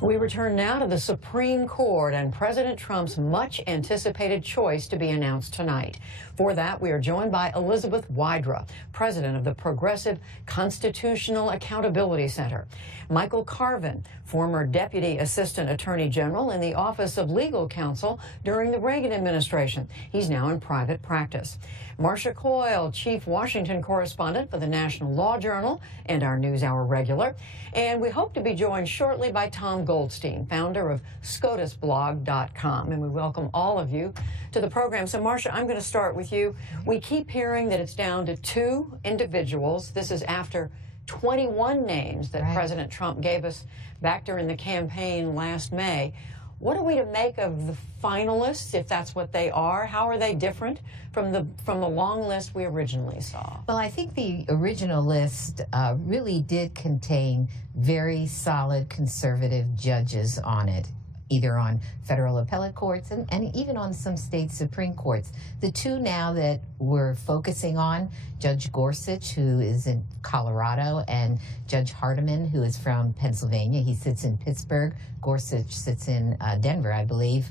We return now to the Supreme Court and President Trump's much-anticipated choice to be announced tonight. For that, we are joined by Elizabeth Wydra, president of the Progressive Constitutional Accountability Center; Michael Carvin, former Deputy Assistant Attorney General in the Office of Legal Counsel during the Reagan administration. He's now in private practice; Marcia Coyle, Chief Washington Correspondent for the National Law Journal and our NewsHour regular. And we hope to be joined shortly by Tom Goldstein, founder of SCOTUSblog.com. And we welcome all of you to the program. So, Marcia, I'm going to start with you. We keep hearing that it's down to 2 individuals. This is after 21 names that President Trump gave us back during the campaign last May. What are we to make of the finalists, if that's what they are? How are they different from the long list we originally saw? Well, I think the original list really did contain very solid conservative judges on it, either on federal appellate courts and even on some state Supreme Courts. The 2 now that we're focusing on, Judge Gorsuch, who is in Colorado, and Judge Hardiman, who is from Pennsylvania. He sits in Pittsburgh. Gorsuch sits in Denver, I believe.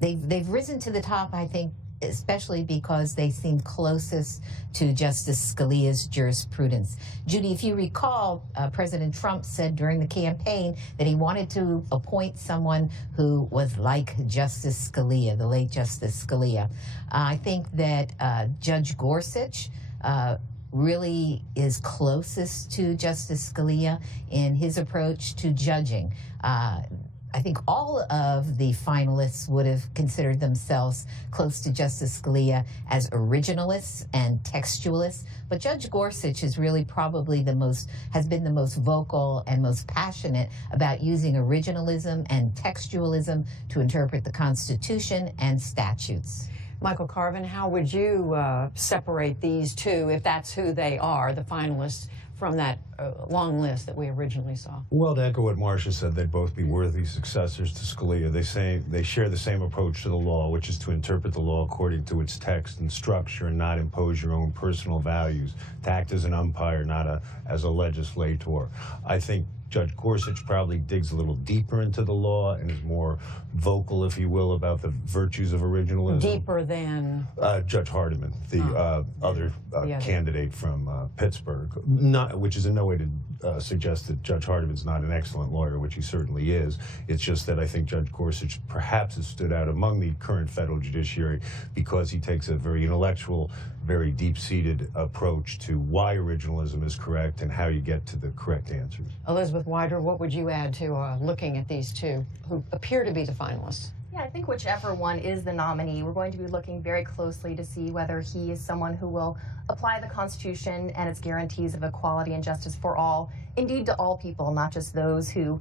They've risen to the top, I think, especially because they seem closest to Justice Scalia's jurisprudence. Judy, if you recall, President Trump said during the campaign that he wanted to appoint someone who was like Justice Scalia, the late Justice Scalia. I think that Judge Gorsuch really is closest to Justice Scalia in his approach to judging. I think all of the finalists would have considered themselves close to Justice Scalia as originalists and textualists, but Judge Gorsuch is really probably has been the most vocal and most passionate about using originalism and textualism to interpret the Constitution and statutes. Michael Carvin, how would you separate these 2, if that's who they are, the finalists, from that long list that we originally saw? Well, to echo what Marcia said, they'd both be worthy successors to Scalia. They share the same approach to the law, which is to interpret the law according to its text and structure and not impose your own personal values, to act as an umpire, not as a legislator. I think Judge Gorsuch probably digs a little deeper into the law and is more vocal, if you will, about the virtues of originalism. Deeper than? Judge Hardiman, the other candidate from Pittsburgh, which is in no way to suggest that Judge Hardiman's not an excellent lawyer, which he certainly is. It's just that I think Judge Gorsuch perhaps has stood out among the current federal judiciary because he takes a very intellectual, very deep-seated approach to why originalism is correct and how you get to the correct answers. Elizabeth Wydra, what would you add to looking at these 2 who appear to be the finalists? Yeah, I think whichever one is the nominee, we're going to be looking very closely to see whether he is someone who will apply the Constitution and its guarantees of equality and justice for all, indeed to all people, not just those who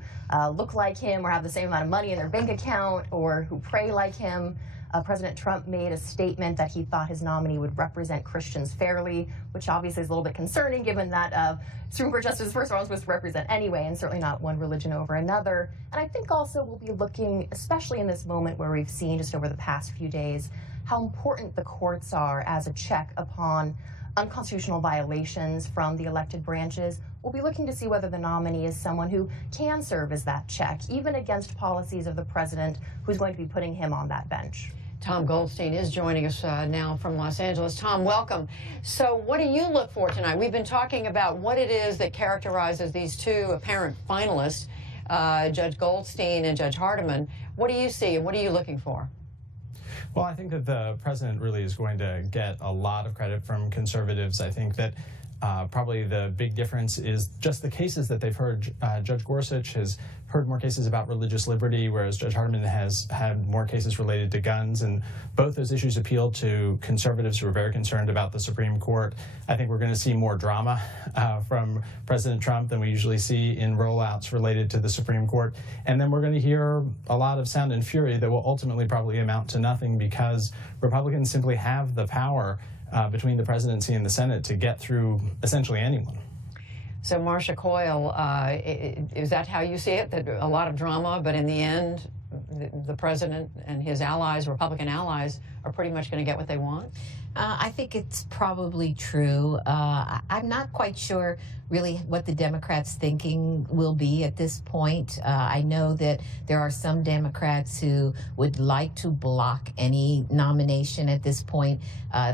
look like him or have the same amount of money in their bank account or who pray like him. President Trump made a statement that he thought his nominee would represent Christians fairly, which obviously is a little bit concerning given that Supreme Court Justice, first of all, is supposed to represent anyway, and certainly not one religion over another. And I think also we'll be looking, especially in this moment where we've seen just over the past few days, how important the courts are as a check upon unconstitutional violations from the elected branches. We'll be looking to see whether the nominee is someone who can serve as that check, even against policies of the president who's going to be putting him on that bench. Tom Goldstein is joining us now from Los Angeles. Tom, welcome. So what do you look for tonight? We've been talking about what it is that characterizes these 2 apparent finalists, Judge Goldstein and Judge Hardiman. What do you see and what are you looking for? Well, I think that the president really is going to get a lot of credit from conservatives. I think that probably the big difference is just the cases that they've heard. Judge Gorsuch has heard more cases about religious liberty, whereas Judge Hardiman has had more cases related to guns, and both those issues appeal to conservatives who are very concerned about the Supreme Court. I think we're going to see more drama from President Trump than we usually see in rollouts related to the Supreme Court, and then we're going to hear a lot of sound and fury that will ultimately probably amount to nothing because Republicans simply have the power between the presidency and the Senate to get through essentially anyone. So, Marcia Coyle, is that how you see it? That a lot of drama, but in the end, the president and his allies, Republican allies, are pretty much going to get what they want? I think it's probably true. I'm not quite sure really what the Democrats' thinking will be at this point. I know that there are some Democrats who would like to block any nomination at this point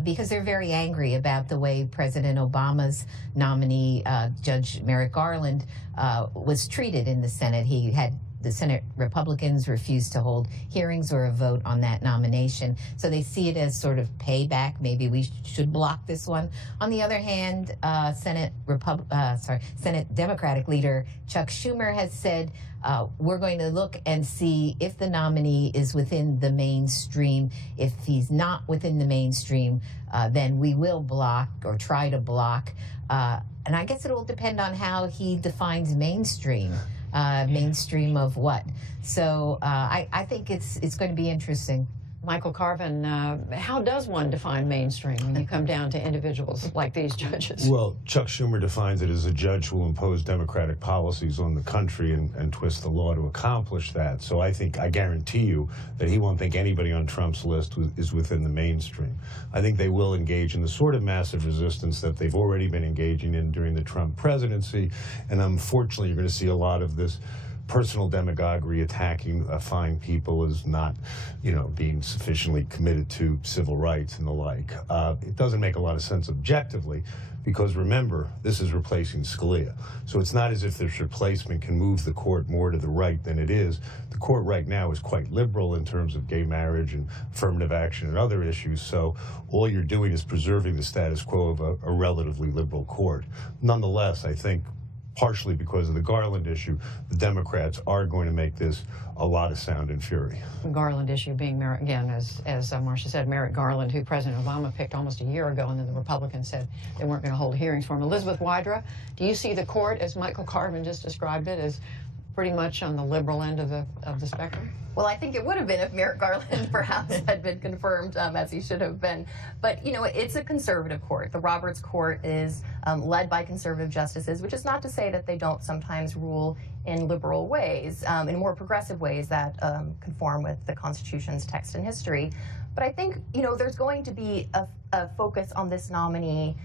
because they're very angry about the way President Obama's nominee, Judge Merrick Garland, was treated in the Senate. The Senate Republicans refused to hold hearings or a vote on that nomination. So they see it as sort of payback. Maybe we should block this one. On the other hand, Senate Democratic leader Chuck Schumer has said, we're going to look and see if the nominee is within the mainstream. If he's not within the mainstream, then we will block or try to block. And I guess it will depend on how he defines mainstream. Mainstream of what? So I think it's going to be interesting. Michael Carvin, how does one define mainstream when you come down to individuals like these judges? Well, Chuck Schumer defines it as a judge who will impose democratic policies on the country and twist the law to accomplish that. So I guarantee you that he won't think anybody on Trump's list is within the mainstream. I think they will engage in the sort of massive resistance that they've already been engaging in during the Trump presidency. And unfortunately, you're going to see a lot of this personal demagoguery attacking fine people as not, being sufficiently committed to civil rights and the like. It doesn't make a lot of sense objectively because, remember, this is replacing Scalia. So it's not as if this replacement can move the court more to the right than it is. The court right now is quite liberal in terms of gay marriage and affirmative action and other issues. So all you're doing is preserving the status quo of a relatively liberal court. Nonetheless, I think partially because of the Garland issue, the Democrats are going to make this a lot of sound and fury. The Garland issue being, again, as Marcia said, Merrick Garland, who President Obama picked almost a year ago, and then the Republicans said they weren't going to hold hearings for him. Elizabeth Wydra, do you see the court, as Michael Carvin just described it, as pretty much on the liberal end of the spectrum? Well, I think it would have been if Merrick Garland perhaps had been confirmed as he should have been. But, it's a conservative court. The Roberts Court is led by conservative justices, which is not to say that they don't sometimes rule in liberal ways, in more progressive ways that conform with the Constitution's text and history. But I think, there's going to be a focus on this nominee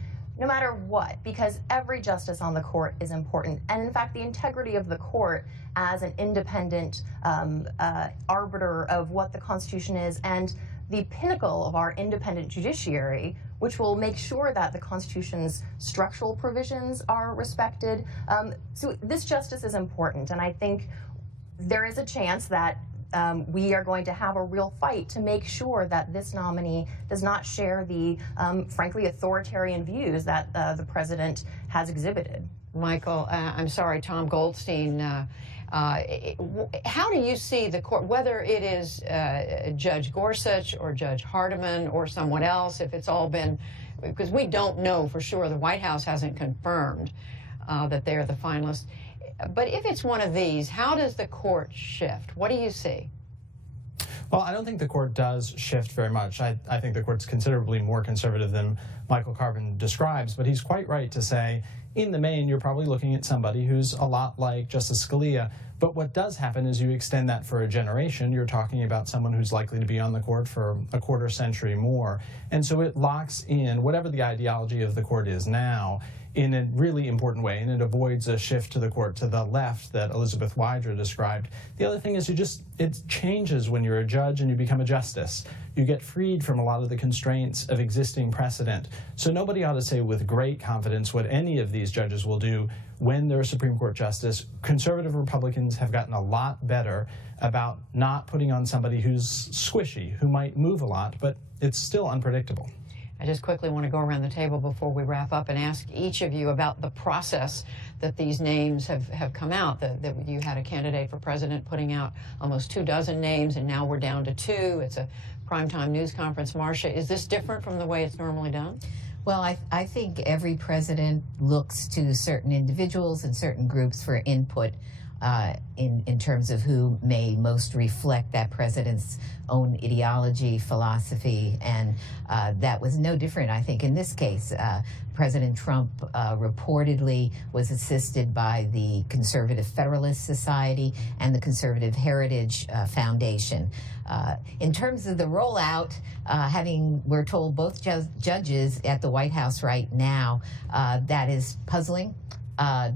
no matter what, because every justice on the court is important. And in fact, the integrity of the court as an independent arbiter of what the Constitution is and the pinnacle of our independent judiciary, which will make sure that the Constitution's structural provisions are respected. So this justice is important, and I think there is a chance that we are going to have a real fight to make sure that this nominee does not share the, frankly, authoritarian views that the president has exhibited. Michael, I'm sorry, Tom Goldstein, how do you see the court, whether it is Judge Gorsuch or Judge Hardiman or someone else, if it's all been, because we don't know for sure, the White House hasn't confirmed that they're the finalists. But if it's one of these, how does the court shift? What do you see? Well, I don't think the court does shift very much. I think the court's considerably more conservative than Michael Carvin describes, but he's quite right to say, in the main, you're probably looking at somebody who's a lot like Justice Scalia. But what does happen is you extend that for a generation. You're talking about someone who's likely to be on the court for a quarter century more. And so it locks in whatever the ideology of the court is now in a really important way, and it avoids a shift to the court to the left that Elizabeth Wydra described. The other thing is it changes when you're a judge and you become a justice. You get freed from a lot of the constraints of existing precedent. So nobody ought to say with great confidence what any of these judges will do when they're a Supreme Court justice. Conservative Republicans have gotten a lot better about not putting on somebody who's squishy, who might move a lot, but it's still unpredictable. I just quickly want to go around the table before we wrap up and ask each of you about the process that these names have come out. That you had a candidate for president putting out almost 24 names, and now we're down to 2. It's a primetime news conference. Marcia, is this different from the way it's normally done? Well, I think every president looks to certain individuals and certain groups for input in terms of who may most reflect that president's own ideology, philosophy, and that was no different, I think, in this case. President Trump reportedly was assisted by the Conservative Federalist Society and the Conservative Heritage Foundation. In terms of the rollout, we're told both judges at the White House right now, that is puzzling,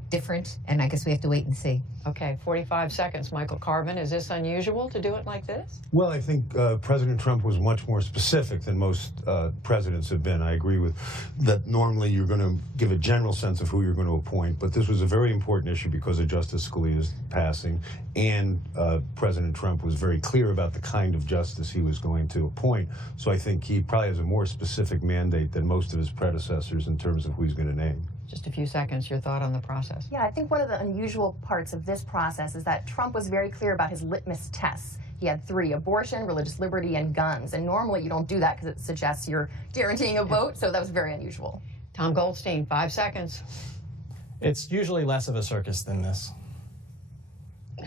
different, and I guess we have to wait and see. Okay, 45 seconds. Michael Carvin, is this unusual to do it like this? Well, I think President Trump was much more specific than most presidents have been. I agree with that. Normally, you're going to give a general sense of who you're going to appoint, but this was a very important issue because of Justice Scalia's passing, and President Trump was very clear about the kind of justice he was going to appoint. So I think he probably has a more specific mandate than most of his predecessors in terms of who he's going to name. Just a few seconds, your thought on the process. Yeah, I think one of the unusual parts of this process is that Trump was very clear about his litmus tests. He had 3: abortion, religious liberty, and guns. And normally you don't do that because it suggests you're guaranteeing a vote, so that was very unusual. Tom Goldstein, 5 seconds. It's usually less of a circus than this.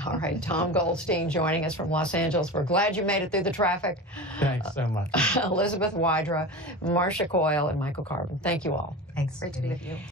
All right, Tom Goldstein joining us from Los Angeles. We're glad you made it through the traffic. Thanks so much. Elizabeth Wydra, Marcia Coyle, and Michael Carvin. Thank you all. Thanks. Great to be with you.